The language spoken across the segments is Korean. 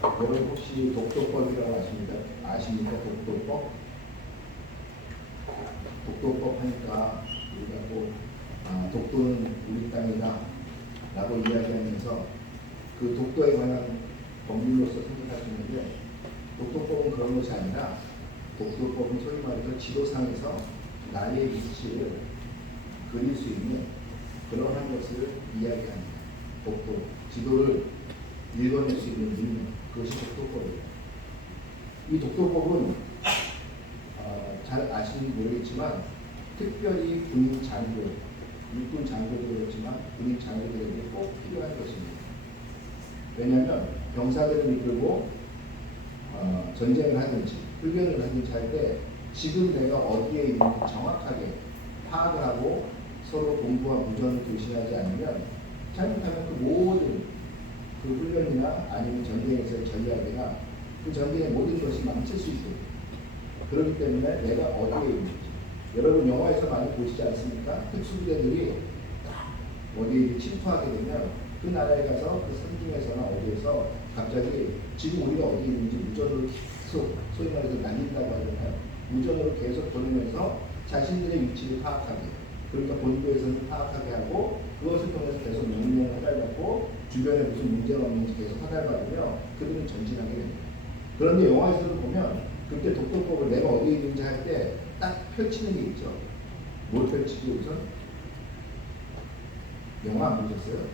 여러분 혹시 독도법이라고 아십니까? 독도법? 독도법 하니까 우리가 또 독도는 우리 땅이다 라고 이야기하면서 그 독도에 관한 법률로서 생각하시는데, 독도법은 그런 것이 아니라 독도법은 소위 말해서 지도상에서 나의 위치를 그릴 수 있는 그러한 것을 이야기합니다. 독도, 지도를 읽어낼 수 있는 능력, 그것이 독도법이에요. 이 독도법은 잘 아시는지 모르겠지만 특별히 군인 장교, 육군 장교도 그렇지만 군인 장교들에게 꼭 필요한 것입니다. 왜냐하면 병사들을 이끌고 전쟁을 하든지 훈련을 하든지 할 때 지금 내가 어디에 있는지 정확하게 파악을 하고 서로 공부와 무전을 교신하지 않으면 잘못하면 그 모든 그 훈련이나 아니면 전쟁에서의 전략이나 그 전쟁의 모든 것이 망칠 수 있습니다. 그렇기 때문에 내가 어디에 있는지, 여러분 영화에서 많이 보시지 않습니까? 특수부대들이 어디에 침투하게 되면 그 나라에 가서 그 산중에서나 어디에서 갑자기 지금 우리가 어디에 있는지 무전으로 계속, 소위 말해서 날린다고 하잖아요. 무전으로 계속 보내면서 자신들의 위치를 파악하게, 그러니까 본부에서는 파악하게 하고 그것을 통해서 계속 명령을 하달받고 주변에 무슨 문제가 없는지 계속 하달받으며 그들은 전진하게 됩니다. 그런데 영화에서도 보면 그때 독도법을 내가 어디에 있는지 할 때 딱 펼치는 게 있죠. 뭘 펼치죠 우선? 영화 안 보셨어요?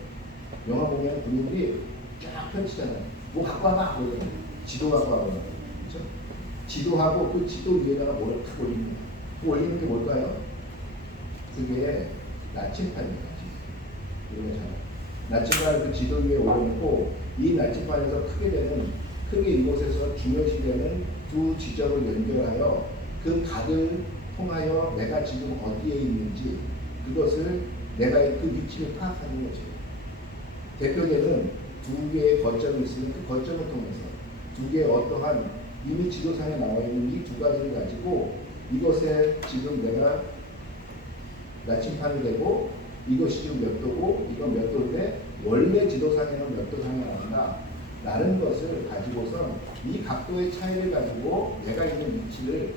영화 보면 군인들이 쫙 펼치잖아요. 뭐 갖고 와봐! 그러잖아요. 지도 갖고 와봐. 그렇죠? 지도하고 그 지도 위에다가 뭐를 탁 올립니다. 그 올리는 게 뭘까요? 그게 나침판입니다. 이런 나침판을 그 지도 위에 올려놓고 이 나침판에서 크게 이곳에서 중요시되는 두 지점을 연결하여 그 각을 통하여 내가 지금 어디에 있는지 그것을 내가 그 위치를 파악하는 거죠. 대표되는 두 개의 거점이 있으면 그 거점을 통해서 두 개의 어떠한 이미 지도상에 나와 있는 이 두 가지를 가지고 이것에 지금 내가 나침판이 되고 이것이 지금 몇 도고 이건 몇 도인데 원래 지도상에는 몇 도 상향한다 라는 것을 가지고선 이 각도의 차이를 가지고 내가 있는 위치를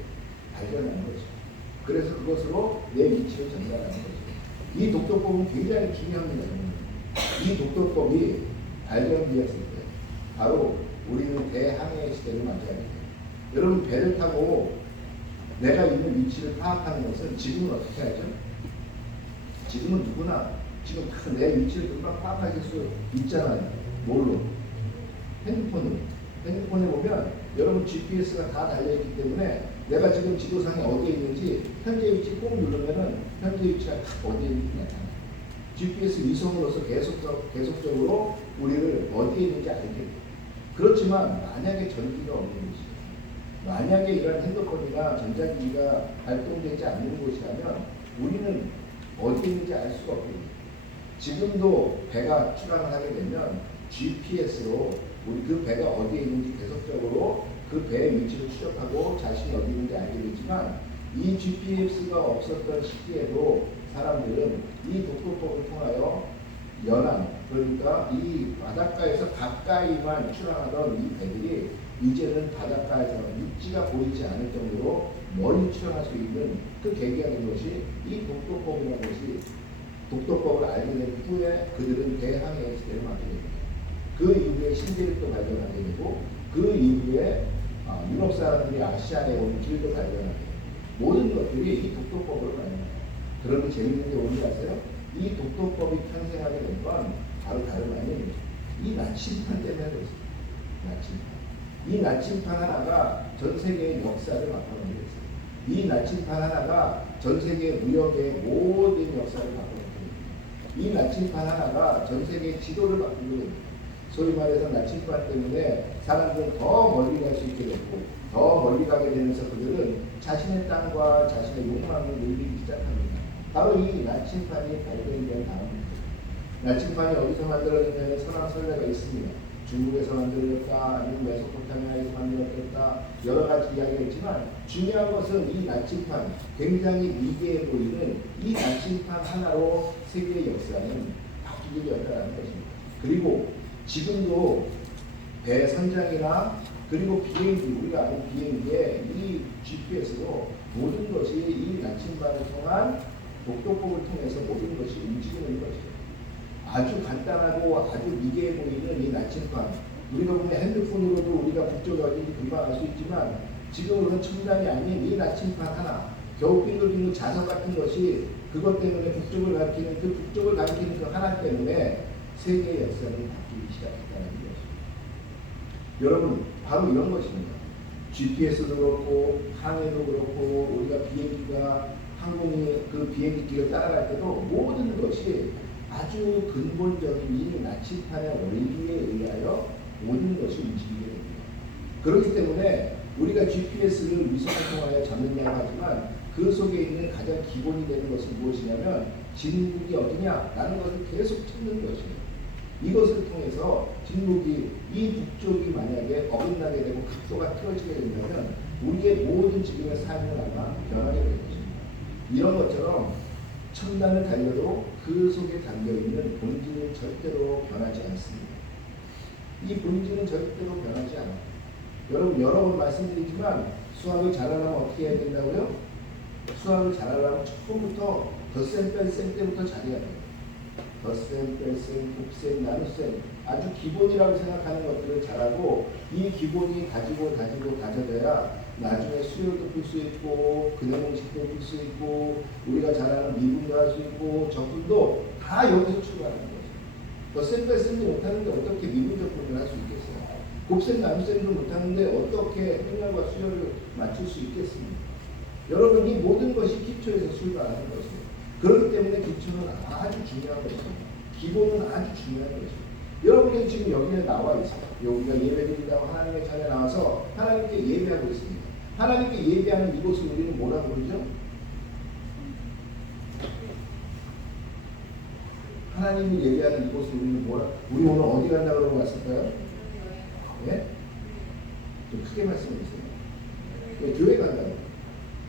발견하는 거죠. 그래서 그것으로 내 위치를 전달하는 거죠. 이 독도법은 굉장히 중요합니다. 이 독도법이 발견되었을 때 바로 우리는 대항해 시대를 맞이하게 돼요. 여러분 배를 타고 내가 있는 위치를 파악하는 것은 지금은 어떻게 하죠? 지금은 누구나 지금 다 내 위치를 금방 파악하실 수 있잖아요. 뭘로? 핸드폰에 보면 여러분 GPS가 다 달려있기 때문에 내가 지금 지도상에 어디에 있는지 현재 위치 꼭 누르면은 현재 위치가 딱 어디에 있는지 나타나요. GPS 위성으로서 계속적으로 우리를 어디에 있는지 알게 돼요. 그렇지만 만약에 전기가 없는 곳이에요. 만약에 이런 핸드폰이나 전자기기가 발동되지 않는 곳이라면 우리는 어디에 있는지 알 수가 없거든요. 지금도 배가 출항을 하게 되면 GPS로 우리 그 배가 어디에 있는지 계속적으로 그 배의 위치를 추적하고 자신이 어디 있는지 알게 되지만 이 GPS가 없었던 시기에도 사람들은 이 독도법을 통하여 연안, 그러니까 이 바닷가에서 가까이만 출항하던 이 배들이 이제는 바닷가에서 육지가 보이지 않을 정도로 멀리 출항할 수 있는 그 계기가 된 것이 이 독도법이라는 것이 독도법을 알게 된 후에 그들은 대항해 시대를 맞게 됩니다. 그 이후에 신대륙도 발견하게 되고 그 이후에 유럽 사람들이 아시아에 오는 길도 발견하게 돼요. 모든 것들이 이 독도법으로 발견합니다. 그런데 재밌는 게 뭔지 아세요? 이 독도법이 탄생하게 된 건 바로 다름 아닌 이 나침판 때문에 그렇습니다. 나침판. 이 나침판 하나가 전 세계의 역사를 바꿔놓은 게 있어요. 이 나침판 하나가 전 세계 무역의 모든 역사를 바꿔놓은 겁니다. 이 나침판 하나가 전 세계의 지도를 바꾸게 됩니다. 소위 말해서 나침반 때문에 사람들은 더 멀리 갈 수 있게 됐고 더 멀리 가게 되면서 그들은 자신의 땅과 자신의 욕망을 늘리기 시작합니다. 바로 이 나침반이 발견된 다음입니다. 나침반이 어디서 만들어졌냐면 선왕설례가 있습니다. 중국에서 만들어졌다, 아니면 메소포타미아에서 만들어졌다, 여러 가지 이야기가 있지만 중요한 것은 이 나침반, 굉장히 미개해 보이는 이 나침반 하나로 세계의 역사는 바뀌게 되었다는 것입니다. 그리고 지금도 배선장이나 그리고 비행기, 우리가 아는 비행기에 이 GPS로 모든 것이 이 나침반을 통한 독도법을 통해서 모든 것이 움직이는 것이죠. 아주 간단하고 아주 미개해 보이는 이 나침반, 우리가 보면 핸드폰으로도 우리가 북쪽이 어딘지 금방 알 수 있지만 지금은 첨단이 아닌 이 나침반 하나, 겨우 빙글빙글 자석 같은 것이 그것 때문에 북쪽을 가리키는 그 하나 때문에 세계의 역사는 바뀌기 시작했다는 것입니다. 여러분, 바로 이런 것입니다. GPS도 그렇고 항해도 그렇고 우리가 비행기가 항공이 그 비행기를 따라갈 때도 모든 것이 아주 근본적인 이 나침판의 원리에 의하여 모든 것이 움직이게 됩니다. 그렇기 때문에 우리가 GPS를 위성을 통하여 잡는다고 하지만 그 속에 있는 가장 기본이 되는 것은 무엇이냐면 진국이 어디냐? 라는 것을 계속 찾는 것이에요. 이것을 통해서 진국이 이 북쪽이 만약에 어긋나게 되고 각도가 틀어지게 된다면 우리의 모든 지금의 삶은 아마 변하게 될 것입니다. 이런 것처럼 첨단을 달려도 그 속에 담겨있는 본질은 절대로 변하지 않습니다. 이 본질은 절대로 변하지 않아요. 여러분 여러 번 말씀드리지만 수학을 잘하려면 어떻게 해야 된다고요? 수학을 잘하려면 처음부터 덧셈 뺄셈 때부터 잘해야 돼요. 덧셈, 뺄셈, 곱셈, 나눗셈 아주 기본이라고 생각하는 것들을 잘하고 이 기본이 다져져야 나중에 수열도 풀 수 있고 근해공식도 풀 수 있고 우리가 잘 아는 미분도 할 수 있고 적분도 다 여기서 출발하는 거죠. 덧셈, 뺄셈도 못하는데 어떻게 미분 적분을 할 수 있겠어요? 곱셈, 나눗셈도 못하는데 어떻게 행렬과 수열을 맞출 수 있겠습니까? 여러분 이 모든 것이 기초에서 출발하는 것이에요. 그렇기 때문에 기초는 아주 중요한 것입니다. 기본은 아주 중요한 것입니다. 여러분이 지금 여기에 나와 있어요. 여기가 예배드린다고 하나님의 자리에 나와서 하나님께 예배하고 있습니다. 하나님께 예배하는 이곳을 우리는 뭐라고 부르죠? 하나님이 예배하는 이곳을 우리는 우리 오늘 어디 간다고 그러고 왔을까요? 네? 좀 크게 말씀해 주세요. 네, 교회 간다고.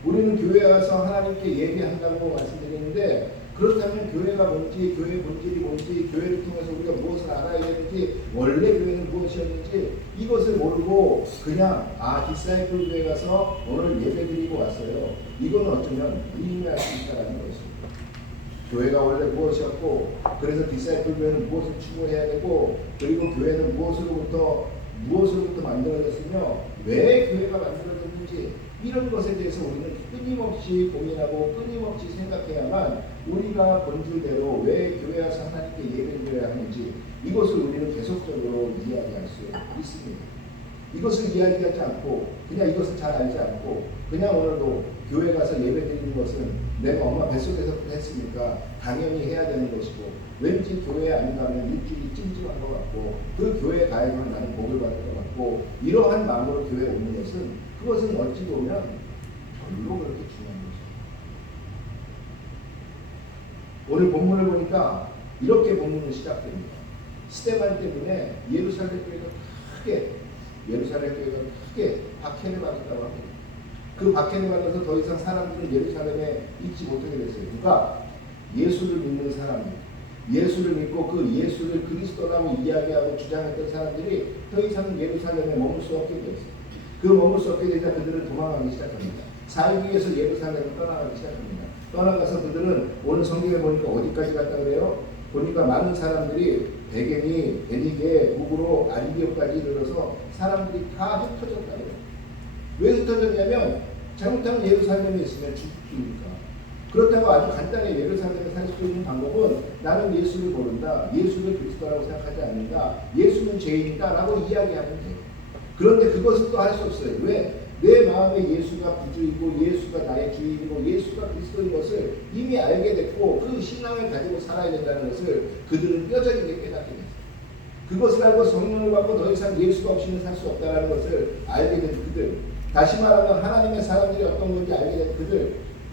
우리는 교회에 와서 하나님께 예배한다고 말씀드리는데 그렇다면 교회가 뭔지, 교회의 본질이 뭔지, 교회를 통해서 우리가 무엇을 알아야 되는지, 원래 교회는 무엇이었는지 이것을 모르고 그냥 디사이플 교회 가서 오늘 예배드리고 왔어요. 이거는 어쩌면 의심할 수 있다는 것입니다. 교회가 원래 무엇이었고 그래서 디사이플 교회는 무엇을 추구해야 되고 그리고 교회는 무엇으로부터 만들어졌으며 왜 교회가 만들어졌는지 이런 것에 대해서 우리는 끊임없이 고민하고 끊임없이 생각해야만 우리가 본질대로 왜 교회 와서 하나님께 예배를 드려야 하는지 이것을 우리는 계속적으로 이야기할 수 있습니다. 이것을 이야기하지 않고 그냥 이것을 잘 알지 않고 그냥 오늘도 교회 가서 예배 드리는 것은 내가 엄마 뱃속에서부터 했으니까 당연히 해야 되는 것이고 왠지 교회에 안 가면 일주일이 찜찜한 것 같고 그 교회에 가야만 나는 복을 받을 것 같고 이러한 마음으로 교회에 오는 것은 그것은 어찌 보면 별로 그렇게 중요한 것입니다. 오늘 본문을 보니까 이렇게 본문은 시작됩니다. 스데반 때문에 예루살렘 교회가 크게 박해를 받았다고 합니다. 그 박해를 받아서 더 이상 사람들은 예루살렘에 있지 못하게 됐어요. 누가? 예수를 믿는 사람들. 예수를 믿고 그 예수를 그리스도라고 이야기하고 주장했던 사람들이 더 이상 예루살렘에 머물 수 없게 됐어요. 그 머물 수 없게 되자 그들은 도망가기 시작합니다. 살기 위해서 예루살렘을 떠나가기 시작합니다. 떠나가서 그들은 오늘 성경에 보니까 어디까지 갔다 그래요? 보니까 많은 사람들이 베게니, 베니게, 북으로 안디옥까지 이르러서 사람들이 다 흩어졌다 그래요. 왜 흩어졌냐면 잘못하면 예루살렘에 있으면 죽으니까. 그렇다고 아주 간단히 예루살렘에 살 수 있는 방법은 나는 예수를 모른다, 예수를 그리스도라고 생각하지 않는다, 예수는 죄인이다 라고 이야기하면 돼요. 그런데 그것을 또 할 수 없어요. 왜? 내 마음에 예수가 구주이고 예수가 나의 주인이고 예수가 그리스도인 것을 이미 알게 됐고 그 신앙을 가지고 살아야 된다는 것을 그들은 뼈저리게 깨닫게 됐어요. 그것을 알고 성령을 받고 더 이상 예수가 없이는 살 수 없다는 것을 알게 된 그들, 다시 말하면 하나님의 사람들이 어떤 건지 알게 된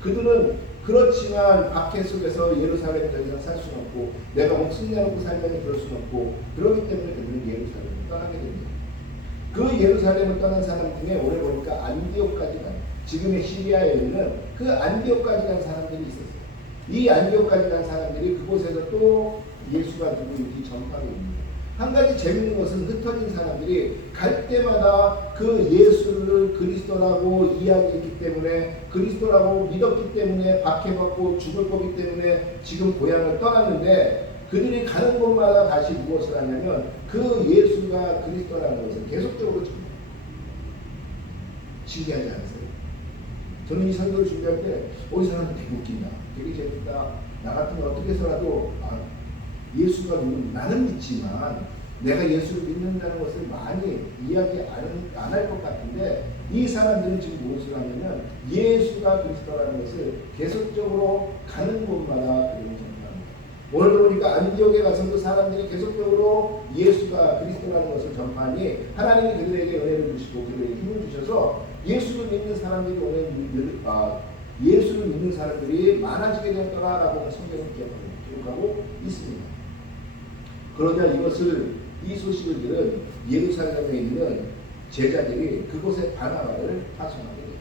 그들은 그렇지만 박해 속에서 예루살렘에 더 이상 살 수는 없고 내가 목숨 내놓고 살자니 그럴 수는 없고 그렇기 때문에 그들은 예루살렘을 떠나게 됩니다. 그 예루살렘을 떠난 사람 중에 오늘 보니까 안디옥까지 간, 지금의 시리아에 있는 그 안디옥까지 간 사람들이 있었어요. 이 안디옥까지 간 사람들이 그곳에서 또 예수가 누구인지 전파하게 됩니다. 한 가지 재밌는 것은 흩어진 사람들이 갈 때마다 그 예수를 그리스도라고 이야기했기 때문에, 그리스도라고 믿었기 때문에 박해받고 죽을 거기 때문에 지금 고향을 떠났는데, 그들이 가는 곳마다 다시 무엇을 하냐면 그 예수가 그리스도라는 것을 계속적으로 줍니다. 신기하지 않으세요? 저는 이 설교를 준비할 때 이 사람 되게 웃긴다, 되게 재밌다, 나 같으면 어떻게 해서라도 예수가 나는 믿지만 내가 예수를 믿는다는 것을 많이 이야기 안 할 것 같은데, 이 사람들은 지금 무엇을 하냐면 예수가 그리스도라는 것을 계속적으로 가는 곳마다 그들은 전파합니다. 오늘도 보니까 안디옥에 가서도 사람들이 계속적으로 예수가 그리스도라는 것을 전파하니 하나님이 그들에게 은혜를 주시고 그들에게 힘을 주셔서 예수를 믿는 사람들이 예수를 믿는 사람들이 많아지게 되었더라라고 성경은 기록하고 있습니다. 그러자 이 소식을 들은 예루살렘에 있는 제자들이 그곳에 바나바를 파송하게 돼요.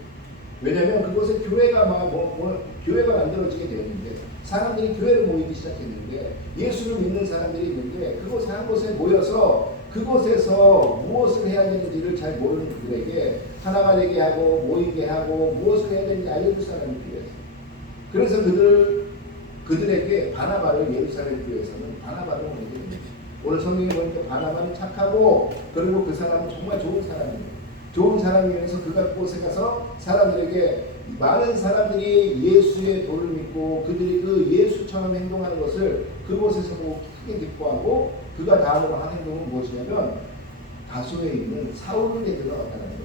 왜냐하면 그곳에 교회가 만들어지게 되었는데, 사람들이 교회를 모이기 시작했는데, 예수를 믿는 사람들이 있는데 그곳에 한 곳에 모여서 그곳에서 무엇을 해야 되는지를 잘 모르는 그들에게 하나가 되게 하고 모이게 하고 무엇을 해야 되는지 알려줄 사람이 필요했어요. 그래서 그들에게 바나바를 예루살렘 교회에서는 바나바를 보내게 됩니다. 오늘 성경에 보니까 바나바는 착하고, 그리고 그 사람은 정말 좋은 사람이에요. 좋은 사람이면서 그곳에 가서 사람들에게, 많은 사람들이 예수의 도를 믿고 그들이 그 예수처럼 행동하는 것을 그곳에서 보고 크게 기뻐하고, 그가 다음으로 한 행동은 무엇이냐면 다소에 있는 사울을 데려갔다는 거죠.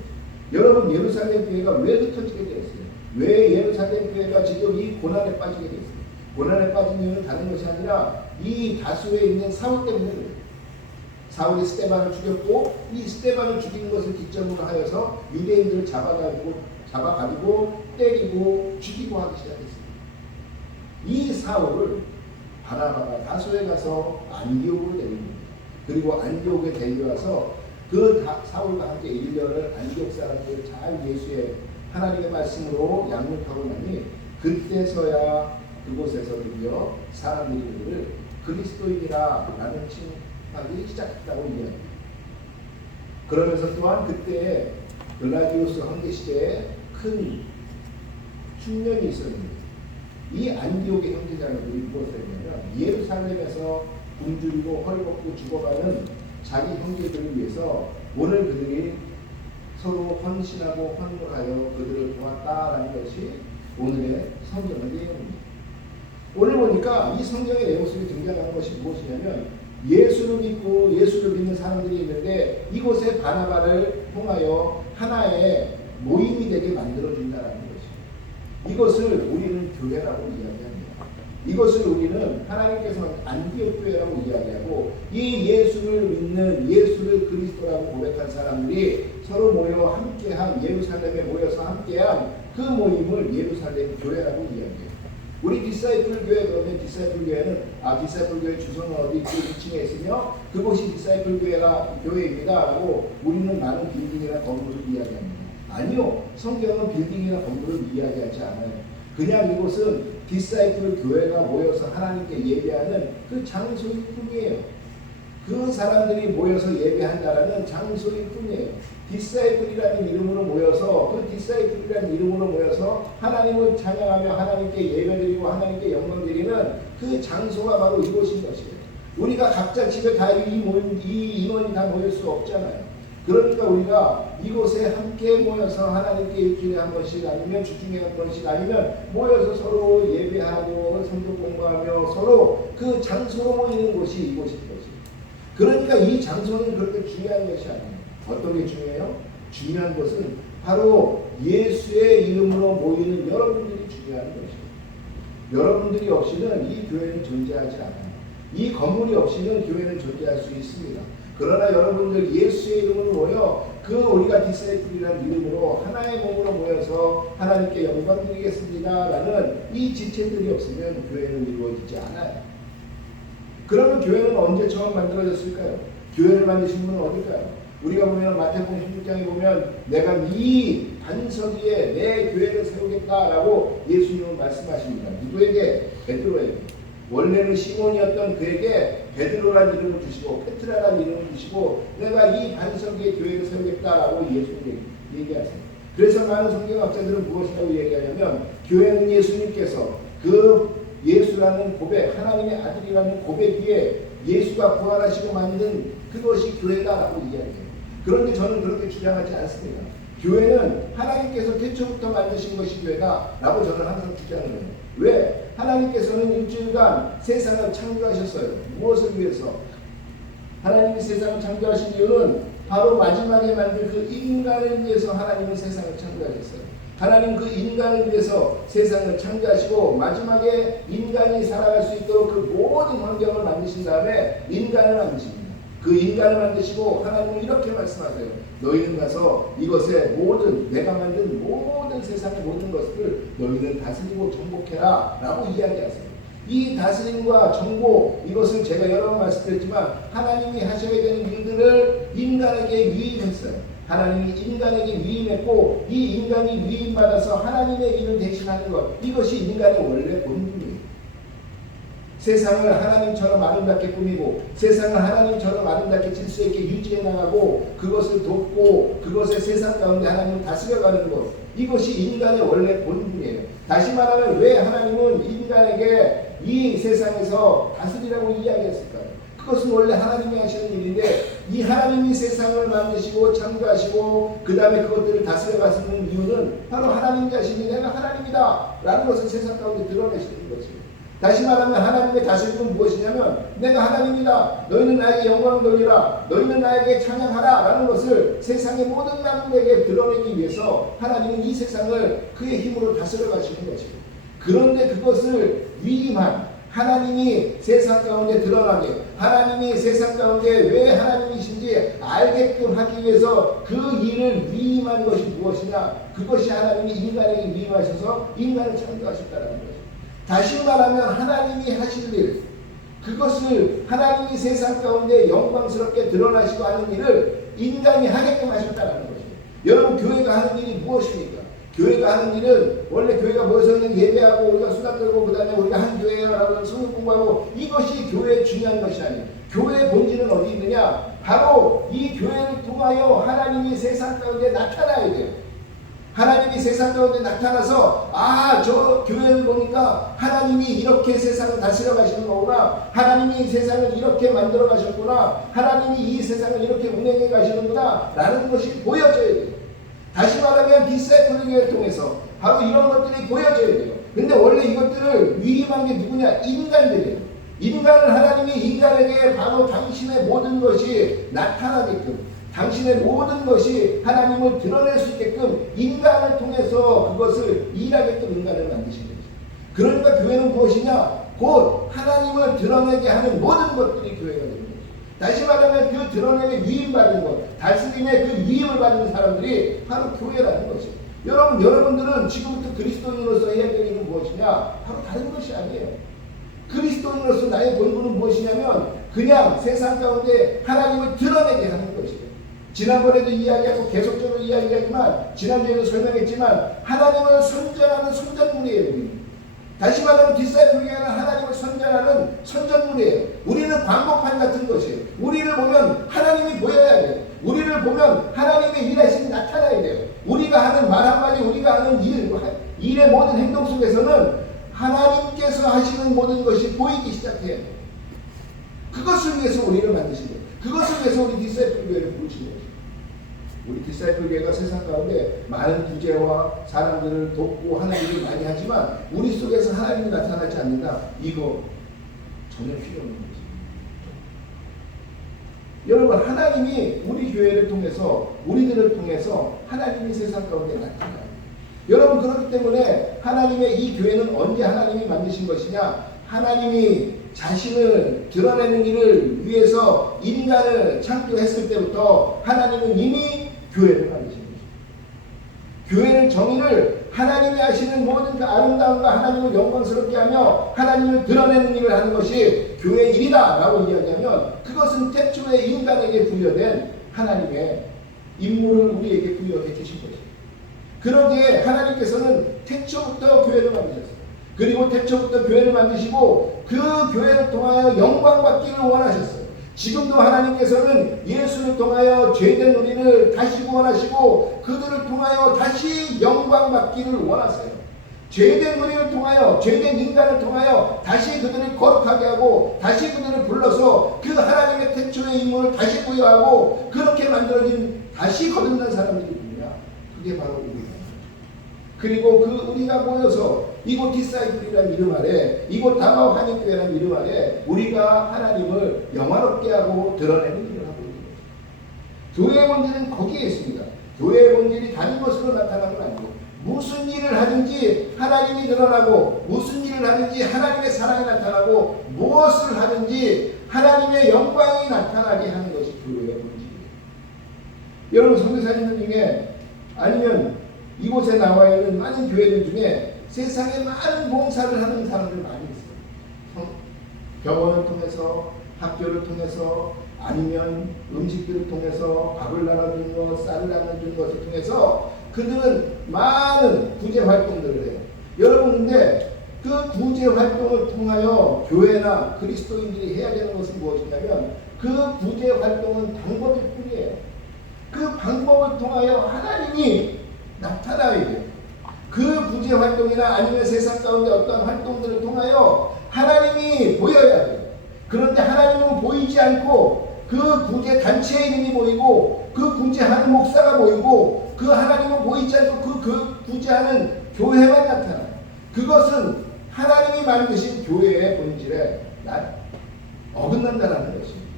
여러분, 예루살렘 교회가 왜 흩어지게 되었어요? 왜 예루살렘 교회가 지금 이 고난에 빠지게 되었어요? 고난에 빠진 이유는 다른 것이 아니라 이 다수에 있는 사울 때문에 그래요. 사울이 스데반을 죽였고, 이 스데반을 죽이는 것을 기점으로 하여서 유대인들을 잡아가지고 때리고 죽이고 하기 시작했습니다. 이 사울을 바나바가 다소에 가서 안디옥으로 데립니다. 그리고 안디옥에 데려와서 그 사울과 함께 1년을 안디옥 사람들을 잘 예수의 하나님의 말씀으로 양육하고 나니, 그때서야 그곳에서 드디어 사람들이 그들을 그리스도인이라는 칭하기 시작했다고 이야기합니다. 그러면서 또한 그때 글라디우스 황제 시대에 큰 흉년이 있었는데, 이 안디옥의 형제자매들이 무엇을 했냐면 예루살렘에서 굶주리고 헐벗고 죽어가는 자기 형제들을 위해서 오늘 그들이 서로 헌신하고 헌물하여 그들을 도왔다라는 것이 오늘의 성경의 내용입니다. 오늘 보니까 이 성경의 내용 속에 등장하는 것이 무엇이냐면, 예수를 믿고 예수를 믿는 사람들이 있는데 이곳에 바나바를 통하여 하나의 모임이 되게 만들어준다는 것이, 이것을 우리는 교회라고 이야기합니다. 이것을 우리는 하나님께서 안디옥 교회라고 이야기하고, 이 예수를 믿는, 예수를 그리스도라고 고백한 사람들이 서로 모여 함께한, 예루살렘에 모여서 함께한 그 모임을 예루살렘 교회라고 이야기해요. 우리 디사이플 교회, 그러면 디사이플 교회는 디사이플 교회 주소는 어디 그 2층에 있으며 그곳이 디사이플 교회입니다 라고 우리는 많은 빌딩이나 건물을 이야기합니다. 아니요, 성경은 빌딩이나 건물을 이야기하지 않아요. 그냥 이곳은 디사이플 교회가 모여서 하나님께 예배하는 그 장소일 뿐이에요. 그 사람들이 모여서 예배한다라는 장소일 뿐이에요. 디사이플이라는 이름으로 모여서, 그 디사이플이라는 이름으로 모여서 하나님을 찬양하며 하나님께 예배드리고 하나님께 영광드리는 그 장소가 바로 이곳인 것이에요. 우리가 각자 집에 다 이 인원이 다 모일 수 없잖아요. 그러니까 우리가 이곳에 함께 모여서 하나님께 일주일에 한 번씩, 아니면 주중에 한 번씩, 아니면 모여서 서로 예배하고 성경 공부하며 서로 그 장소로 모이는 곳이 이곳인 것이에요. 그러니까 이 장소는 그렇게 중요한 것이 아니에요. 어떤 게 중요해요? 중요한 것은 바로 예수의 이름으로 모이는 여러분들이 중요한 것이에요. 여러분들이 없이는 이 교회는 존재하지 않아요. 이 건물이 없이는 교회는 존재할 수 있습니다. 그러나 여러분들 예수의 이름으로 모여 우리가 디사이플이라는 이름으로 하나의 몸으로 모여서 하나님께 영광 드리겠습니다라는 이 지체들이 없으면 교회는 이루어지지 않아요. 그러면 교회는 언제 처음 만들어졌을까요? 교회를 만드신 분은 어딜까요? 우리가 보면 마태복음 16장에 보면 내가 이 반석 위에 내 교회를 세우겠다라고 예수님은 말씀하십니다. 누구에게? 베드로에게. 원래는 시몬이었던 그에게 베드로라는 이름을 주시고 페트라라는 이름을 주시고 내가 이 반석의 교회를 세우겠다라고 예수님이 얘기하세요. 그래서 많은 성경학자들은 무엇이라고 얘기하냐면 교회는 예수님께서 그 예수라는 고백, 하나님의 아들이라는 고백 위에 예수가 부활하시고 만든 그것이 교회다라고 이야기해요. 그런데 저는 그렇게 주장하지 않습니다. 교회는 하나님께서 태초부터 만드신 것이 교회다라고 저는 항상 주장을 해요. 왜? 하나님께서는 일주일간 세상을 창조하셨어요. 무엇을 위해서? 하나님이 세상을 창조하신 이유는 바로 마지막에 만든 그 인간을 위해서 하나님은 세상을 창조하셨어요. 하나님 그 인간을 위해서 세상을 창조하시고 마지막에 인간이 살아갈 수 있도록 그 모든 환경을 만드신 다음에 인간을 만드십니다. 그 인간을 만드시고 하나님은 이렇게 말씀하세요. 너희는 가서 이것의 모든 내가 만든 모든 세상의 모든 것을 너희는 다스리고 정복해라 라고 이야기하세요. 이 다스림과 정복 이것을 제가 여러 번 말씀드렸지만 하나님이 하셔야 되는 일들을 인간에게 위임했어요. 하나님이 인간에게 위임했고 이 인간이 위임받아서 하나님의 일을 대신하는 것 이것이 인간의 원래 본분이에요. 세상을 하나님처럼 아름답게 꾸미고 세상을 하나님처럼 아름답게 질서 있게 유지해 나가고 그것을 돕고 그것의 세상 가운데 하나님을 다스려가는 것 이것이 인간의 원래 본분이에요. 다시 말하면 왜 하나님은 인간에게 이 세상에서 다스리라고 이야기했을까요? 그것은 원래 하나님이 하시는 일인데 이 하나님이 세상을 만드시고 창조하시고 그 다음에 그것들을 다스려 가시는 이유는 바로 하나님 자신이 내가 하나님이다 라는 것을 세상 가운데 드러내시는 거죠. 다시 말하면 하나님의 다스림은 무엇이냐면 내가 하나님이다. 너희는 나에게 영광을 돌리라. 너희는 나에게 찬양하라. 라는 것을 세상의 모든 만물에게 드러내기 위해서 하나님은 이 세상을 그의 힘으로 다스려 가시는 것이고 그런데 그것을 위임한 하나님이 세상 가운데 드러나게 하나님이 세상 가운데 왜 하나님이신지 알게끔 하기 위해서 그 일을 위임한 것이 무엇이냐 그것이 하나님이 인간에게 위임하셔서 인간을 창조하셨다는 거죠. 다시 말하면 하나님이 하실 일 그것을 하나님이 세상 가운데 영광스럽게 드러나시고 하는 일을 인간이 하게끔 하셨다는 것이죠. 여러분 교회가 하는 일이 무엇입니까? 교회가 하는 일은 원래 교회가 모여서는 예배하고 우리가 수다 떨고 그 다음에 우리가 한 교회라고 성경 공부하고 이것이 교회의 중요한 것이 아니에요. 교회의 본질은 어디 있느냐? 바로 이 교회를 통하여 하나님이 세상 가운데 나타나야 돼요. 하나님이 세상 가운데 나타나서 저 교회를 보니까 하나님이 이렇게 세상을 다스려 가시는 거구나. 하나님이 세상을 이렇게 만들어 가셨구나. 하나님이 이 세상을 이렇게 운행해 가시는구나 라는 것이 보여져야 돼요. 다시 말하면 디사이플 교회를 통해서 바로 이런 것들이 보여져야 돼요. 근데 원래 이것들을 위임한 게 누구냐? 인간들이에요. 인간을 하나님이 인간에게 바로 당신의 모든 것이 나타나게끔 당신의 모든 것이 하나님을 드러낼 수 있게끔 인간을 통해서 그것을 일하게끔 인간을 만드신 거죠. 그러니까 교회는 무엇이냐? 곧 하나님을 드러내게 하는 모든 것들이 교회가 되는 거죠. 다시 말하면 그 드러내게 위임받은 것, 다스림의 그 위임을 받는 사람들이 바로 교회라는 것이죠. 여러분들은 지금부터 그리스도인으로서 해야 될 일은 무엇이냐? 바로 다른 것이 아니에요. 그리스도인으로서 나의 본분은 무엇이냐면 그냥 세상 가운데 하나님을 드러내게 하는 것이에요. 지난번에도 이야기하고 계속적으로 이야기하지만 지난주에도 설명했지만 하나님을 선전하는 선전문이에요. 다시 말하면 디사이플 교회는 하나님을 선전하는 선전문이에요. 우리는 광고판 같은 것이에요. 우리를 보면 하나님이 보여야 돼요. 우리를 보면 하나님의 일하심이 나타나야 돼요. 우리가 하는 말 한마디 우리가 하는 일의 모든 행동 속에서는 하나님께서 하시는 모든 것이 보이기 시작해요. 그것을 위해서 우리를 만드신 거예요. 그것을 위해서 우리 디사이플 교회를 부르신 거예요. 우리 디사이플 교회가 세상 가운데 많은 부재와 사람들을 돕고 하나님을 많이 하지만 우리 속에서 하나님이 나타나지 않는다. 이거 전혀 필요 없는 거죠. 여러분 하나님이 우리 교회를 통해서 우리들을 통해서 하나님이 세상 가운데 나타나요. 여러분 그렇기 때문에 하나님의 이 교회는 언제 하나님이 만드신 것이냐? 하나님이 자신을 드러내는 일을 위해서 인간을 창조했을 때부터 하나님은 이미 교회를 만드신 거죠. 교회는 정의를 하나님이 하시는 모든 그 아름다움과 하나님을 영광스럽게 하며 하나님을 드러내는 일을 하는 것이 교회의 일이다 라고 이야기하면 그것은 태초에 인간에게 부여된 하나님의 임무를 우리에게 부여해 주신 거죠. 그러기에 하나님께서는 태초부터 교회를 만드셨어요. 그리고 태초부터 교회를 만드시고 그 교회를 통하여 영광 받기를 원하셨어요. 지금도 하나님께서는 예수를 통하여 죄된 우리를 다시 구원하시고 그들을 통하여 다시 영광 받기를 원하세요. 죄된 우리를 통하여, 죄된 인간을 통하여 다시 그들을 거룩하게 하고 다시 그들을 불러서 그 하나님의 태초의 임무를 다시 부여하고 그렇게 만들어진 다시 거듭난 사람들이 누구냐? 그게 바로 우리입니다. 그리고 그 우리가 모여서 이곳 디사이플이라는 이름 아래, 이곳 다마오 한인교회라는 이름 아래 우리가 하나님을 영화롭게 하고 드러내는 일을 하고 있는 것입니다. 교회의 본질은 거기에 있습니다. 교회의 본질이 다른 것으로 나타나는 건 아니고 무슨 일을 하든지 하나님이 드러나고 무슨 일을 하든지 하나님의 사랑이 나타나고 무엇을 하든지 하나님의 영광이 나타나게 하는 것이 교회의 본질이에요. 여러분 선교사님들 중에 아니면 이곳에 나와 있는 많은 교회들 중에 세상에 많은 봉사를 하는 사람들 많이 있어요. 병원을 통해서, 학교를 통해서, 아니면 음식들을 통해서, 밥을 나눠주는 것, 쌀을 나눠주는 것을 통해서 그들은 많은 구제 활동들을 해요. 여러분 근데 그 구제 활동을 통하여 교회나 그리스도인들이 해야 되는 것은 무엇이냐면 그 구제 활동은 방법일 뿐이에요. 그 방법을 통하여 하나님이 나타나야 돼요. 그 구제 활동이나 아니면 세상 가운데 어떤 활동들을 통하여 하나님이 보여야 돼요. 그런데 하나님은 보이지 않고 그 구제 단체의 이름이 보이고 그 구제하는 목사가 보이고 그 하나님은 보이지 않고 그 구제하는 교회만 나타나요. 그것은 하나님이 만드신 교회의 본질에 어긋난다는 것입니다.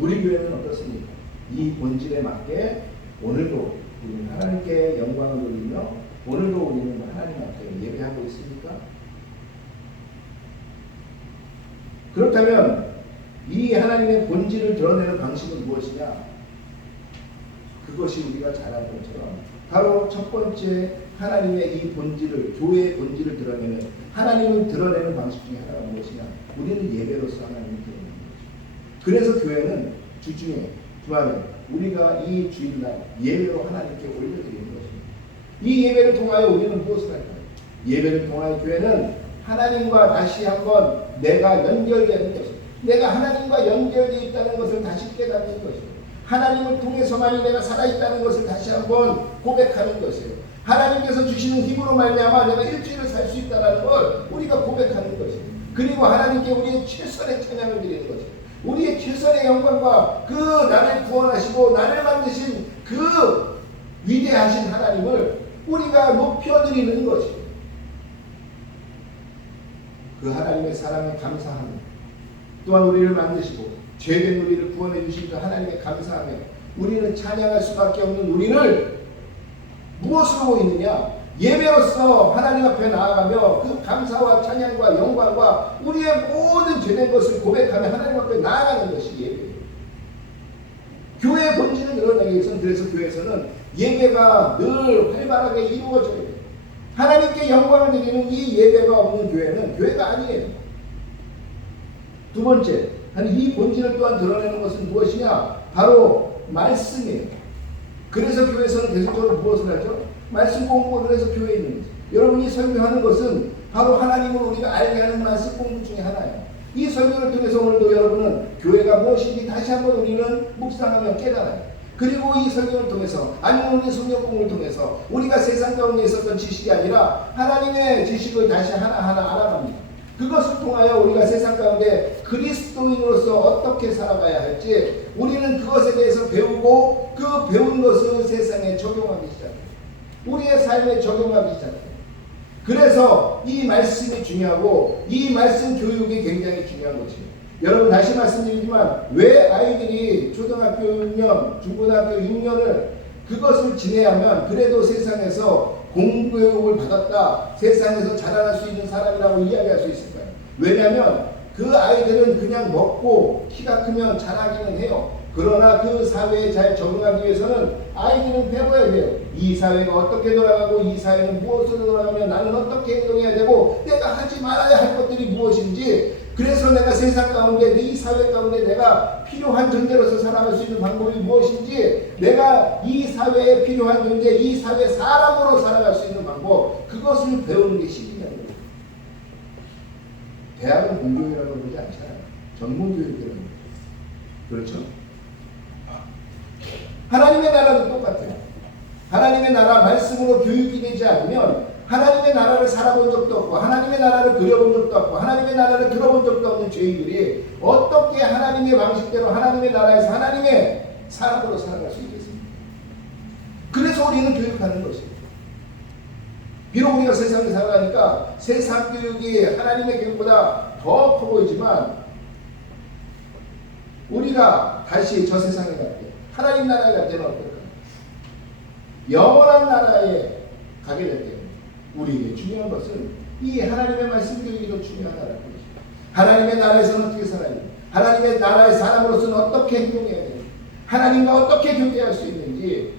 우리 교회는 어떻습니까? 이 본질에 맞게 오늘도 우리는 하나님께 영광을 돌리며 오늘도 우리는 하나님 앞에 예배하고 있습니까? 그렇다면 이 하나님의 본질을 드러내는 방식은 무엇이냐? 그것이 우리가 잘 아는 것처럼 바로 첫 번째 하나님의 이 본질을, 교회의 본질을 드러내는, 하나님을 드러내는 방식 중에 하나가 무엇이냐? 우리는 예배로서 하나님을 드러내는 것입니다. 그래서 교회는 주중에, 주말에 우리가 이 주일날 예배로 하나님께 올려드리는 것입니다. 이 예배를 통하여 우리는 무엇을 할까요? 예배를 통하여 교회는 하나님과 다시 한번 내가 연결되는 것입니다. 내가 하나님과 연결되어 있다는 것을 다시 깨닫는 것입니다. 하나님을 통해서만이 내가 살아있다는 것을 다시 한번 고백하는 것이에요. 하나님께서 주시는 힘으로 말미암아 내가 일주일을 살 수 있다는 걸 우리가 고백하는 것입니다. 그리고 하나님께 우리의 최선의 찬양을 드리는 것입니다. 우리의 최선의 영광과 그 나를 구원하시고 나를 만드신 그 위대하신 하나님을 우리가 높여드리는 것입니다. 그 하나님의 사랑에 감사하며 또한 우리를 만드시고 죄된 우리를 구원해 주신 그 하나님의 감사하며 우리는 찬양할 수밖에 없는 우리를 무엇으로 보이느냐? 예배로서 하나님 앞에 나아가며 그 감사와 찬양과 영광과 우리의 모든 죄된 것을 고백하며 하나님 앞에 나아가는 것이 예배예요. 교회의 본질을 드러내기 위해서는 그래서 교회에서는 예배가 늘 활발하게 이루어져야 돼요. 하나님께 영광을 드리는 이 예배가 없는 교회는 교회가 아니에요. 두 번째, 이 본질을 또한 드러내는 것은 무엇이냐? 바로 말씀이에요. 그래서 교회에서는 계속적으로 무엇을 하죠? 말씀 공부를 해서 교회에 있는 거죠. 여러분이 설교하는 것은 바로 하나님을 우리가 알게 하는 말씀 공부 중에 하나예요. 이 설교를 통해서 오늘도 여러분은 교회가 무엇인지 다시 한번 우리는 묵상하며 깨달아요. 그리고 이 설교를 통해서 아니면 우리 성경 공부를 통해서 우리가 세상 가운데 있었던 지식이 아니라 하나님의 지식을 다시 하나하나 알아갑니다. 그것을 통하여 우리가 세상 가운데 그리스도인으로서 어떻게 살아가야 할지 우리는 그것에 대해서 배우고 그 배운 것을 세상에 적용하기 시작해요. 우리의 삶에 적용하기 시작해요. 그래서 이 말씀이 중요하고 이 말씀 교육이 굉장히 중요한 것이에요. 여러분 다시 말씀드리지만 왜 아이들이 초등학교 6년, 중고등학교 6년을 그것을 지내야면 그래도 세상에서 공교육을 받았다, 세상에서 자라날 수 있는 사람이라고 이야기할 수 있을까요? 왜냐하면 그 아이들은 그냥 먹고 키가 크면 자라기는 해요. 그러나 그 사회에 잘 적응하기 위해서는 아이들은 배워야 돼요. 이 사회가 어떻게 돌아가고 이 사회는 무엇으로 돌아가며 나는 어떻게 행동해야 되고 내가 하지 말아야 할 것들이 무엇인지, 그래서 내가 세상 가운데 이 사회 가운데 내가 필요한 존재로서 살아갈 수 있는 방법이 무엇인지, 내가 이 사회에 필요한 존재, 이 사회 사람으로 살아갈 수 있는 방법, 그것을 배우는 게 신이냐는 거예요. 대학은 공교육이라고 그러지 않잖아요. 전문교육이라는 거예요. 그렇죠? 하나님의 나라도 똑같아요. 하나님의 나라 말씀으로 교육이 되지 않으면 하나님의 나라를 살아본 적도 없고 하나님의 나라를 그려본 적도 없고 하나님의 나라를 들어본 적도 없는 죄인들이 어떻게 하나님의 방식대로 하나님의 나라에서 하나님의 사람으로 살아갈 수 있겠습니까? 그래서 우리는 교육하는 것이에요. 비록 우리가 세상에 살아가니까 세상 교육이 하나님의 교육보다 더 커 보이지만 우리가 다시 저 세상에 갈 때 하나님 나라에 갈 때는 어떨까요? 영원한 나라에 가게 될 때 우리에게 중요한 것은 이 하나님의 말씀 교육이 더 중요하다는 것입니다. 하나님의 나라에서는 어떻게 살아야 되는지, 하나님의 나라의 사람으로서는 어떻게 행동해야 되는지, 하나님과 어떻게 교제할 수 있는지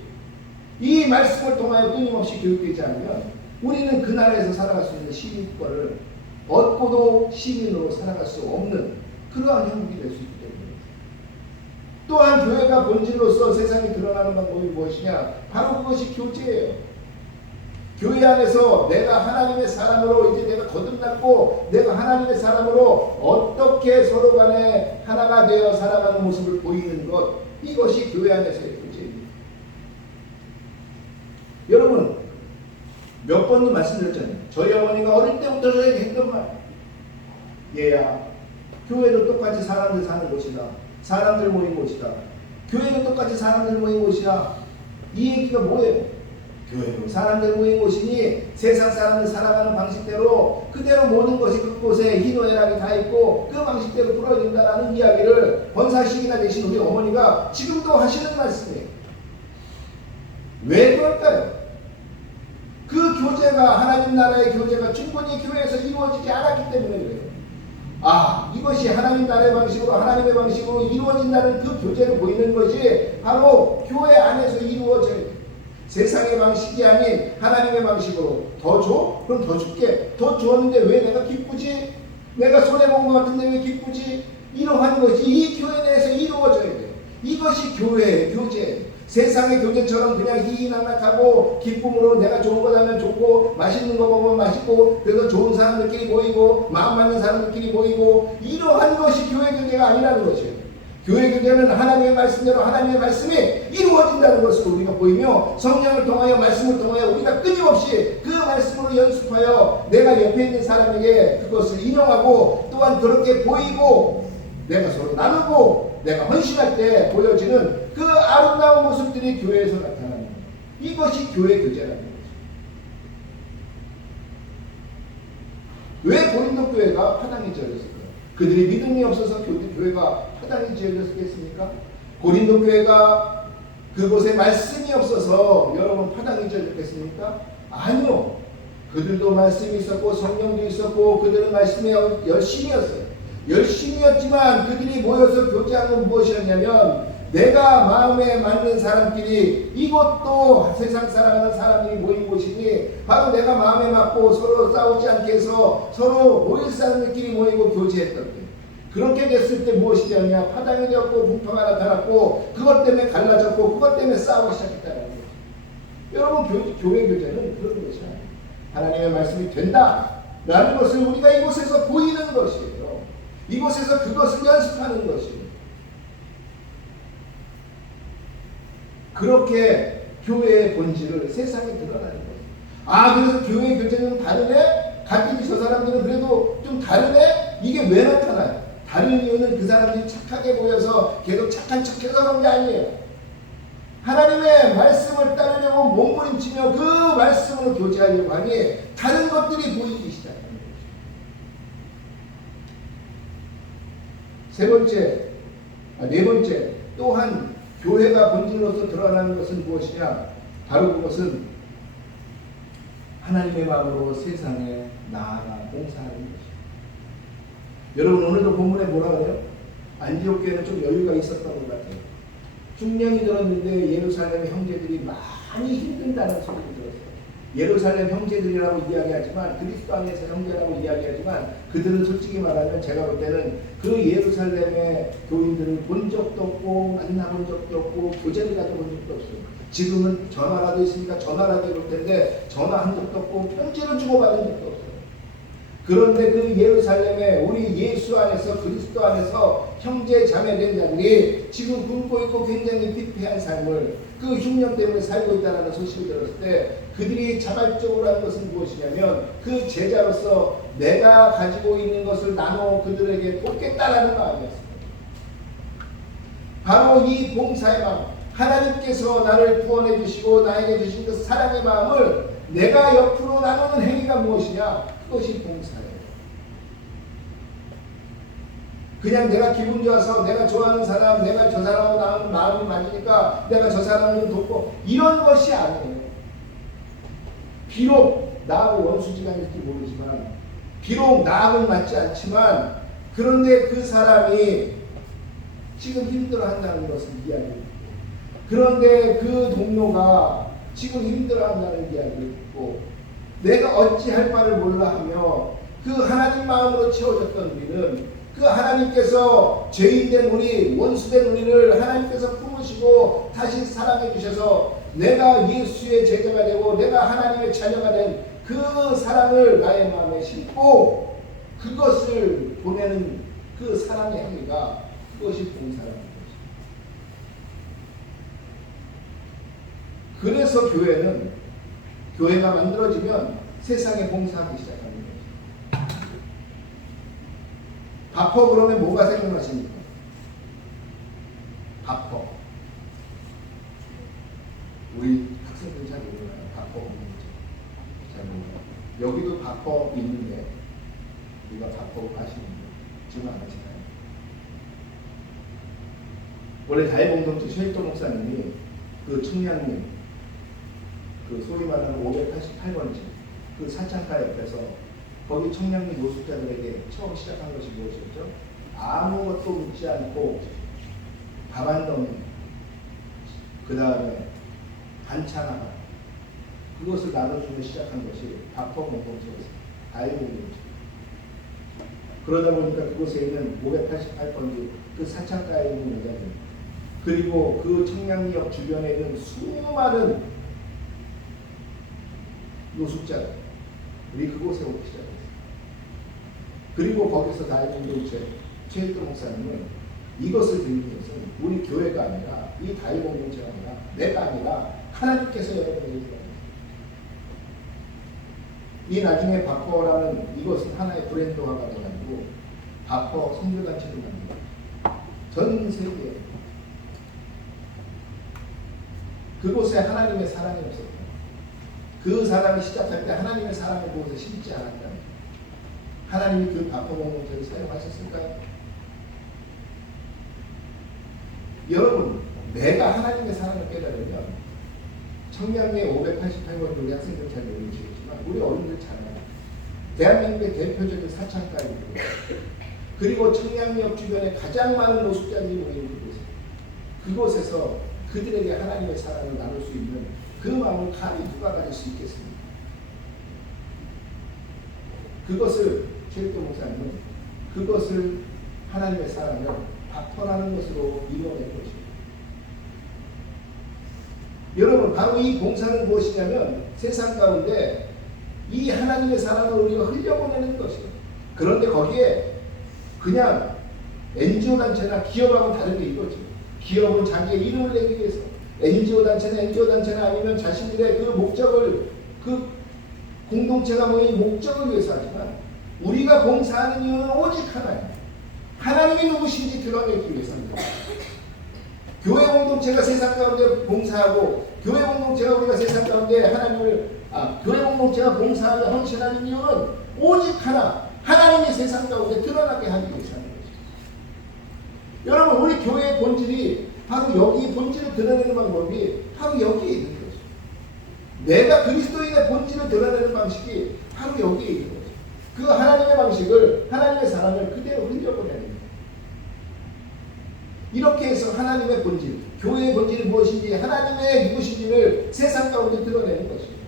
이 말씀을 통하여 끊임없이 교육되지 않으면 우리는 그 나라에서 살아갈 수 있는 시민권을 얻고도 시민으로 살아갈 수 없는 그러한 형국이 될 수 있기 때문입니다. 또한 교회가 본질로서 세상에 드러나는 방법이 무엇이냐? 바로 그것이 교제예요. 교회 안에서 내가 하나님의 사람으로 이제 내가 거듭났고 내가 하나님의 사람으로 어떻게 서로 간에 하나가 되어 살아가는 모습을 보이는 것, 이것이 교회 안에서의 교제입니다. 여러분 몇 번도 말씀드렸잖아요. 저희 어머니가 어릴 때부터 저에게 했던 말, 얘야 교회도 똑같이 사람들 사는 곳이다. 사람들 모인 곳이다. 교회도 똑같이 사람들 모인 곳이다. 이 얘기가 뭐예요? 교회도 사람들 모인 곳이니 세상 사람들 살아가는 방식대로 그대로 모든 것이 그곳에 희노애락이 다 있고 그 방식대로 풀어진다라는 이야기를 권사식이나 되신 우리 어머니가 지금도 하시는 말씀이에요. 왜 그럴까요? 그 교제가 하나님 나라의 교제가 충분히 교회에서 이루어지지 않았기 때문에 그래요. 아, 이것이 하나님 나라의 방식으로 하나님의 방식으로 이루어진다는 그 교제를 보이는 것이 바로 교회 안에서 이루어져야 돼요. 세상의 방식이 아닌 하나님의 방식으로 더 줘? 그럼 더 줄게. 더 주었는데 왜 내가 기쁘지? 내가 손해본 것 같은데 왜 기쁘지? 이러한 것이 이 교회 내에서 이루어져야 돼요. 이것이 교회의 교제. 세상의 교제처럼 그냥 희희낙낙하고 기쁨으로 내가 좋은 거 하면 좋고 맛있는 거 먹으면 맛있고 그래서 좋은 사람들끼리 모이고 마음 맞는 사람들끼리 모이고 이러한 것이 교회 교제가 아니라는 것이에요. 교회 교제는 하나님의 말씀대로 하나님의 말씀이 이루어진다는 것을 우리가 보이며 성령을 통하여 말씀을 통하여 우리가 끊임없이 그 말씀으로 연습하여 내가 옆에 있는 사람에게 그것을 인용하고 또한 그렇게 보이고 내가 서로 나누고 내가 헌신할 때 보여지는 그 아름다운 모습들이 교회에서 나타나는 거예요. 이것이 교회 교제라는 거죠. 왜 고린도 교회가 파당이 지어졌을까요? 그들이 믿음이 없어서 교회가 파당이 지어졌겠습니까? 고린도 교회가 그곳에 말씀이 없어서 여러분 파당이 지어졌겠습니까? 아니요. 그들도 말씀이 있었고 성령도 있었고 그들은 말씀에 열심이었어요. 열심이었지만 그들이 모여서 교제한 건 무엇이었냐면 내가 마음에 맞는 사람끼리 이것도 세상 살아가는 사람들이 모인 곳이니 바로 내가 마음에 맞고 서로 싸우지 않게 해서 서로 모일 사람들끼리 모이고 교제했던 때 그렇게 됐을 때 무엇이 되었냐? 파당이 되었고 분파가 나타났고 그것 때문에 갈라졌고 그것 때문에 싸우기 시작했다는 거죠. 여러분 교회 교제는 그런 것이 아니에요. 하나님의 말씀이 된다라는 것을 우리가 이곳에서 보이는 것이에요. 이곳에서 그것을 연습하는 것이에요. 그렇게 교회의 본질을 세상에 드러나는 거예요. 아, 그래서 교회 교제는 다르네? 같은 저 사람들은 그래도 좀 다르네? 이게 왜 나타나요? 다른 이유는 그 사람들이 착하게 보여서 계속 착한 척해서 그런 게 아니에요. 하나님의 말씀을 따르려고 몸부림치며 그 말씀으로 교제하려고 하니 다른 것들이 보이기 시작합니다. 네 번째, 또한 교회가 본질로서 드러나는 것은 무엇이냐? 바로 그것은 하나님의 마음으로 세상에 나아가 봉사하는 것입니다. 여러분 오늘도 본문에 뭐라 그래요? 안디옥 교회는 좀 여유가 있었던 것 같아요. 흉년이 들었는데 예루살렘 형제들이 많이 힘든다는 소리를 들었어요. 예루살렘 형제들이라고 이야기하지만 그리스도 안에서 형제라고 이야기하지만 그들은 솔직히 말하면 제가 볼 때는 그 예루살렘의 교인들을 본 적도 없고 만나본 적도 없고 교제를 가져본 적도 없어요. 지금은 전화라도 있으니까 전화라도 해볼 텐데 전화한 적도 없고 편지를 주고받은 적도 없어요. 그런데 그 예루살렘에 우리 예수 안에서 그리스도 안에서 형제 자매된 자들이 지금 굶고 있고 굉장히 피폐한 삶을 그 흉년 때문에 살고 있다는 소식을 들었을 때 그들이 자발적으로 한 것은 무엇이냐면 그 제자로서 내가 가지고 있는 것을 나눠 그들에게 돕겠다라는 마음이었습니다. 바로 이 봉사의 마음, 하나님께서 나를 구원해 주시고 나에게 주신 그 사랑의 마음을 내가 옆으로 나누는 행위가 무엇이냐? 그것이 봉사예요. 그냥 내가 기분 좋아서 내가 좋아하는 사람, 내가 저 사람하고 나는 마음이 맞으니까 내가 저 사람을 돕고 이런 것이 아니에요. 비록 나하고 원수지간일지 모르지만 비록 나하고는 맞지 않지만 그런데 그 사람이 지금 힘들어한다는 것을 이야기해요. 그런데 그 동료가 지금 힘들어한다는 이야기를 듣고 내가 어찌할 바를 몰라 하며 그 하나님 마음으로 채워졌던 우리는 그 하나님께서 죄인된 우리, 원수된 우리를 하나님께서 품으시고 다시 사랑해 주셔서 내가 예수의 제자가 되고 내가 하나님의 자녀가 된 그 사랑을 나의 마음에 심고 그것을 보내는 그 사랑의 행위가 그것이 봉사라는 것입니다. 그래서 교회가 만들어지면 세상에 봉사하기 시작합니다. 바퍼 그러면 뭐가 생각나십니까? 바퍼. 우리 학생들이 잘 모르나요? 바퍼 뭔지 잘 모르나요? 여기도 바퍼 있는데 우리가 바퍼 아시는데 지금 안 하시나요? 원래 다해공동체 최일도 목사님이 그 청량리 그 소위 말하는 588번지 그 사창가 옆에서 거기 청량리 노숙자들에게 처음 시작한 것이 무엇이었죠? 아무것도 묻지 않고 밥 한 덩이, 그 다음에 반찬 하나, 그것을 나눠주며 시작한 것이 바퍼 공동체였습니다. 다해 공동체. 그러다 보니까 그곳에 있는 588번지 그 사창가에 있는 여자들, 그리고 그 청량리역 주변에 있는 수많은 노숙자들, 우리 그곳에 오기 시작했어요. 그리고 거기서 다해공동체 최일도 목사님은 이것을 드리는 것은 우리 교회가 아니라 이 다해공동체가 아니라 내가 아니라 하나님께서 여러분에게 주는 이 나중에 바퍼라는 이것은 하나의 브랜드화가 돼가지고 바퍼 선교단체를 만들고 전 세계에 그곳에 하나님의 사랑이 없었다. 그 사람이 시작할 때 하나님의 사랑을 그곳에 심지 않았다. 하나님이 그 바퍼 공동체를 사용하셨을까요? 여러분, 내가 하나님의 사랑을 깨달으면 청량리에 588번 우리 학생들 잘 모르시겠지만 우리 어른들 잘 알아요. 대한민국의 대표적인 사창가이고 그리고 청량리역 주변에 가장 많은 노숙자들이 모이는 그곳에서 그들에게 하나님의 사랑을 나눌 수 있는 그 마음을 감히 누가 가질 수 있겠습니까? 그것을 최일도 목사님은 그것을 하나님의 사랑을 바퍼라는 것으로 이루어낸 것입니다. 여러분, 바로 이 봉사는 무엇이냐면 세상 가운데 이 하나님의 사랑을 우리가 흘려보내는 것이에요. 그런데 거기에 그냥 NGO 단체나 기업하고는 다른 게 이거죠. 기업은 자기의 이름을 내기 위해서, NGO 단체는 아니면 자신들의 그 목적을, 그 공동체가 모인 목적을 위해서 하지만 우리가 봉사하는 이유는 오직 하나예요. 하나님이 누구신지 드러내기 위해서입니다. 교회 공동체가 세상 가운데 봉사하고 교회 공동체가 우리가 세상 가운데 교회 공동체가 봉사하며 헌신하는 이유는 오직 하나, 하나님이 세상 가운데 드러나게 하기 위해서 하는 것입니다. 여러분, 우리 교회의 본질이 바로 여기 본질을 드러내는 방법이 바로 여기에 있는 거죠. 내가 그리스도인의 본질을 드러내는 방식이 바로 여기에 있는 거죠. 그 하나님의 방식을, 하나님의 사랑을 그대로 흘려보내는 거예요. 이렇게 해서 하나님의 본질, 교회의 본질이 무엇인지, 하나님의 누구신지를 세상 가운데 드러내는 것입니다.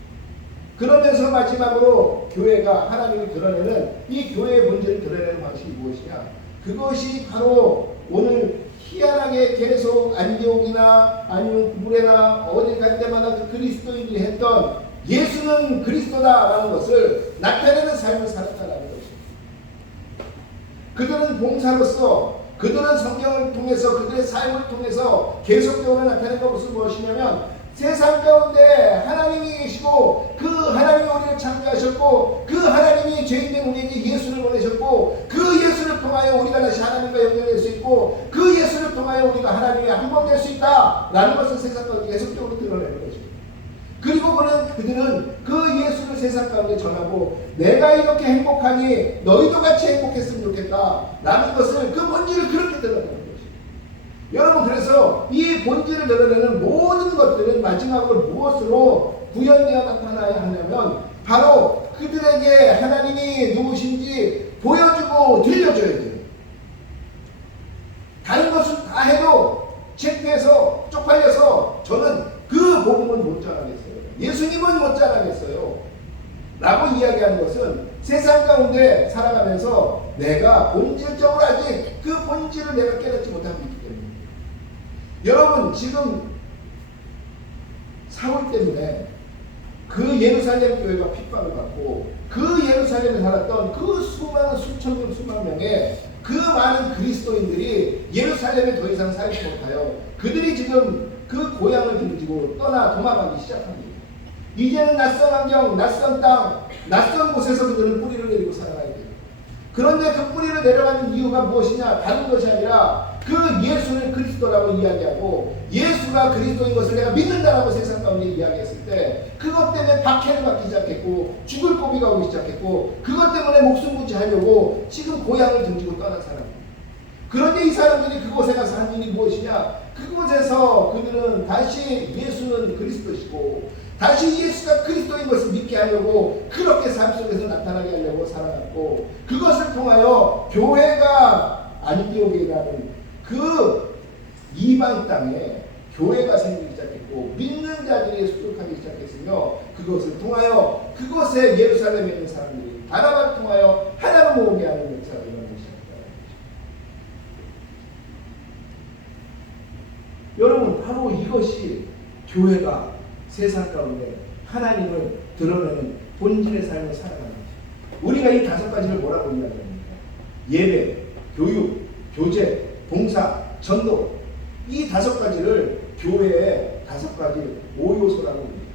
그러면서 마지막으로 교회가 하나님을 드러내는 이 교회의 본질을 드러내는 방식이 무엇이냐? 그것이 바로 오늘 희한하게 계속 안디옥이나 아니면 구브레나 어디 갈 때마다 그 그리스도인들이 했던 예수는 그리스도다라는 것을 나타내는 삶을 살았다는 것입니다. 그들은 봉사로서 그들은 성경을 통해서 그들의 삶을 통해서 계속적으로 나타낸 것은 무엇이냐면 세상 가운데 하나님이 계시고 그 하나님이 우리를 창조하셨고 그 하나님이 죄인된 우리에게 예수를 보내셨고 그 예수를 통하여 우리가 다시 하나님과 연결될 수 있고 그 예수를 통하여 우리가 하나님의 한 번 될 수 있다라는 것을 세상 가운데 계속적으로 드러내는 것입니다. 그리고 그들은 그 예수를 세상 가운데 전하고 내가 이렇게 행복하니 너희도 같이 행복했으면 좋겠다 라는 것을 그 본질을 그렇게 드러내는 것입니다. 여러분, 그래서 이 본질을 드러내는 모든 것들은 마지막으로 무엇으로 구현되어 나타나야 하냐면 바로 그들에게 하나님이 누구신지 보여주고 들려줘야 돼요. 다른 것은 다 해도 창피해서 쪽팔려서 저는 그 복음은 못 전하겠어요. 예수님은 못 전하겠어요. 라고 이야기하는 것은 세상 가운데 살아가면서 내가 본질적으로 아직 그 본질을 내가 깨닫지 못하고 있기 때문에 여러분, 지금 사울 때문에 그 예루살렘 교회가 핍박을 받고 그 예루살렘에 살았던 그 수많은 수천 명 수만 명의 그 많은 그리스도인들이 예루살렘에 더 이상 살지 못하여 그들이 지금 그 고향을 등지고 떠나 도망가기 시작합니다. 이제는 낯선 환경, 낯선 땅, 낯선 곳에서 그들은 뿌리를 내리고 살아가야 돼요. 그런데 그 뿌리를 내려가는 이유가 무엇이냐? 다른 것이 아니라 그 예수를 그리스도라고 이야기하고 예수가 그리스도인 것을 내가 믿는다라고 세상 가운데 이야기했을 때 그것 때문에 박해를 받기 시작했고 죽을 고비가 오기 시작했고 그것 때문에 목숨 부지하려고 지금 고향을 등지고 떠난 사람입니다. 그런데 이 사람들이 그곳에 가서 한 일이 무엇이냐? 그곳에서 그들은 다시 예수는 그리스도시고 다시 예수가 그리스도인 것을 믿게 하려고 그렇게 삶 속에서 나타나게 하려고 살아갔고 그것을 통하여 교회가 안디옥이라는 그 이방 땅에 교회가 생기기 시작했고 믿는 자들이 수족하기 시작했으며 그것을 통하여 그곳에 예루살렘에 있는 사람들이 바나바를 통하여 하나로 모으게 하는 역사가 일어나기 시작했다. 여러분, 바로 이것이 교회가 세상 가운데 하나님을 드러내는 본질의 삶을 살아가는 거죠. 우리가 이 다섯 가지를 뭐라고 이야기합니까? 예배, 교육, 교제, 봉사, 전도, 이 다섯 가지를 교회의 다섯 가지 5요소라고 합니다.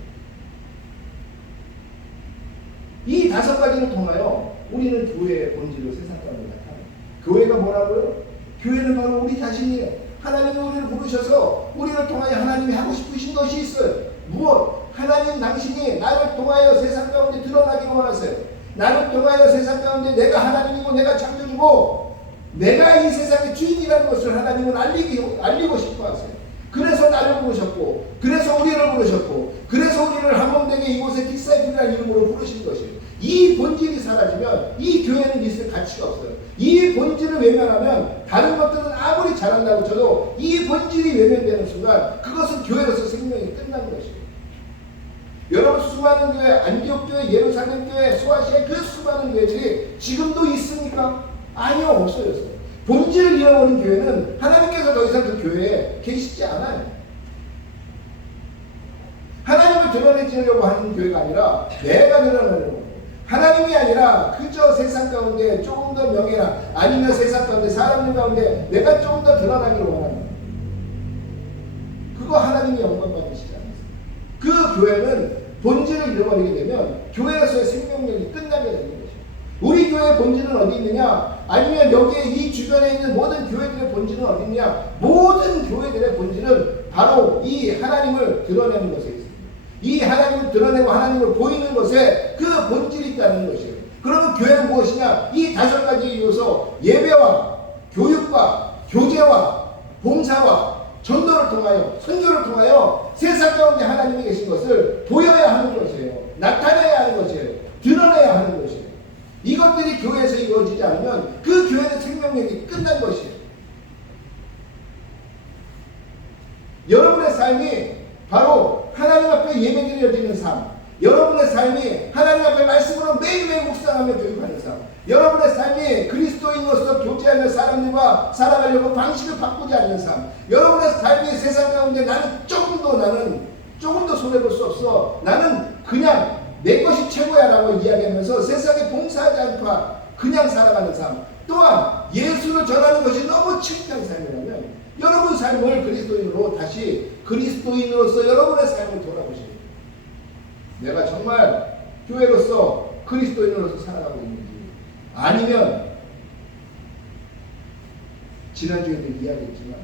이 다섯 가지를 통하여 우리는 교회의 본질을 세상 가운데 나타냅니다. 교회가 뭐라고요? 교회는 바로 우리 자신이에요. 하나님이 우리를 부르셔서 우리를 통하여 하나님이 하고 싶으신 것이 있어요. 무엇? 하나님 당신이 나를 통하여 세상 가운데 드러나기를 원하세요. 나를 통하여 세상 가운데 내가 하나님이고 내가 창조주고 내가 이 세상의 주인이라는 것을 하나님은 알리고 싶어 하세요. 그래서 나를 부르셨고 그래서 우리를 부르셨고 그래서 우리를 한몸되게 이곳에 디사이플이라는 이름으로 부르신 것이에요. 이 본질이 사라지면 이 교회는 있을 가치가 없어요. 이 본질을 외면하면 다른 것들은 아무리 잘한다고 쳐도 이 본질이 외면되는 순간 그것은 교회로서 생명이 끝나는 것이에요. 여러분, 수많은 교회, 안디옥 교회, 예루살렘 교회, 소아시아의 그 수많은 교회들이 지금도 있습니까? 아니요, 없어졌어요. 본질을 잃어버린 교회는 하나님께서 더 이상 그 교회에 계시지 않아요. 하나님을 드러내려고 하는 교회가 아니라 내가 드러내려고 해요. 하나님이 아니라 그저 세상 가운데 조금 더 명예나 아니면 세상 가운데 사람들 가운데 내가 조금 더 드러나기를 원합니다. 그거 하나님이 영광 받으시지 않습니다. 그 교회는 본질을 잃어버리게 되면 교회에서의 생명력이 끝나게 되는 것이죠. 우리 교회의 본질은 어디 있느냐? 아니면 여기에 이 주변에 있는 모든 교회들의 본질은 어디 있느냐? 모든 교회들의 본질은 바로 이 하나님을 드러내는 것에 있습니다. 이 하나님을 드러내고 하나님을 보이는 것에 그 본질이 있다는 것이에요. 그러면 교회는 무엇이냐? 이 다섯 가지 요소, 예배와 교육과 교제와 봉사와 전도를 통하여 선교를 통하여 세상 가운데 하나님이 계신 것을 보여야 하는 것이에요. 나타내야 하는 것이에요. 드러내야 하는 것이에요. 이것들이 교회에서 이루어지지 않으면 그 교회의 생명력이 끝난 것이에요. 여러분의 삶이 바로 하나님 앞에 예배드려지는 삶, 여러분의 삶이 하나님 앞에 말씀으로 매일매일 묵상하며 교육하는 삶, 여러분의 삶이 그리스도인으로서 교제하는 사람들과 살아가려고 방식을 바꾸지 않는 삶, 여러분의 삶이 세상 가운데 나는 조금 더 손해볼 수 없어, 나는 그냥 내 것이 최고야 라고 이야기하면서 세상에 봉사하지 않고 그냥 살아가는 삶, 또한 예수를 전하는 것이 너무 취약한 삶이라면 여러분 삶을 그리스도인으로 다시 그리스도인으로서 여러분의 삶을 돌아보시는 거예요. 내가 정말 교회로서 그리스도인으로서 살아가고 있는지, 아니면 지난주에도 이야기했지만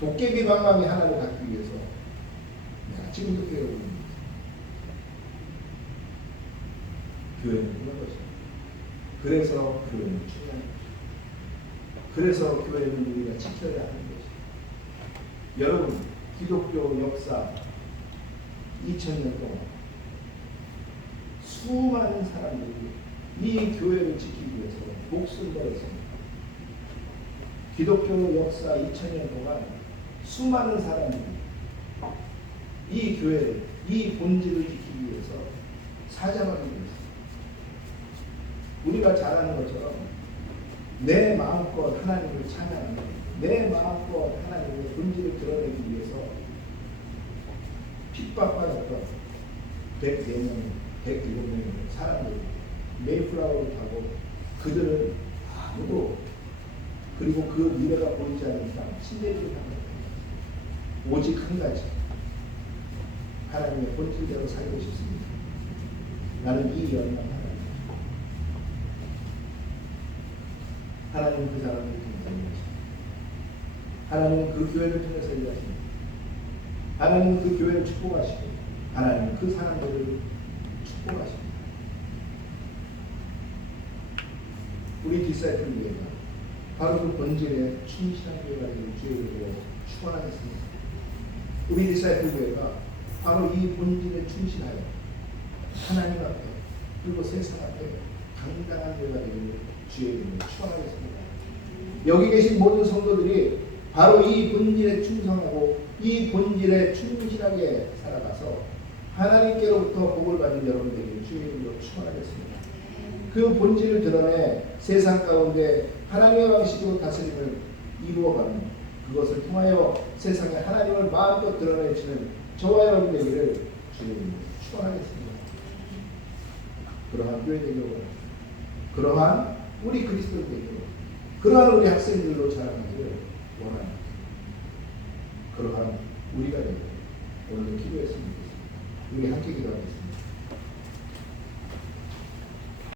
도깨비 방망이 하나를 갖기 위해서 내가 지금도 교회에 오고 있는지. 교회는 그런 것입니다. 그래서 교회는 중요한 것입니다. 그래서 교회는 우리가 지켜야 하는 것입니다. 여러분, 기독교 역사 2000년 동안 수많은 사람들이 이 교회를 지키기 위해서 목숨을 걸었습니다. 기독교 역사 2000년 동안 수많은 사람들이 이 교회를, 이 본질을 지키기 위해서 사장하기 위해서 우리가 잘 아는 것처럼 내 마음껏 하나님을 찬양하는, 내 마음껏 하나님의 본질을 드러내기 위해서 핍박받았던 104명, 107명의 사람들, 메이플라워를 타고 그들은 아무도, 그리고 그 미래가 보이지 않는 사람, 신뢰를 하는 오직 한 가지, 하나님의 본질대로 살고 싶습니다. 나는 이 열망 하나님은 그 사람을 통해서 일하십니다. 하나님은 그 교회를 통해서 일하십니다. 하나님은 그 교회를 축복하시고 하나님은 그 사람들을 축복하십니다. 우리 디사이플 교회가 바로 그 본질에 충실한 교회가 되는 주의로 축원하겠습니다. 우리 디사이플 교회가 바로 이 본질에 충실하여 하나님 앞에 그리고 세상 앞에 당당한 교회가 되기를 주의 이름으로 축원하겠습니다. 여기 계신 모든 성도들이 바로 이 본질에 충성하고 이 본질에 충실하게 살아가서 하나님께로부터 복을 받는 여러분 되기를 주의 이름으로 축원하겠습니다. 그 본질을 드러내 세상 가운데 하나님의 방식으로 다스림을 이루어가는, 그것을 통하여 세상에 하나님을 마음껏 드러내시는 저와 여러분 되기를 주의 이름으로 축원하겠습니다. 그러한 교회 되기를 원합니다. 그러한 우리 그리스도인들로, 그러한 우리 학생들로 자라나기를 원합니다. 그러한 우리가 되기를 오늘도 기도했으면 좋겠습니다. 우리 함께 기도하겠습니다.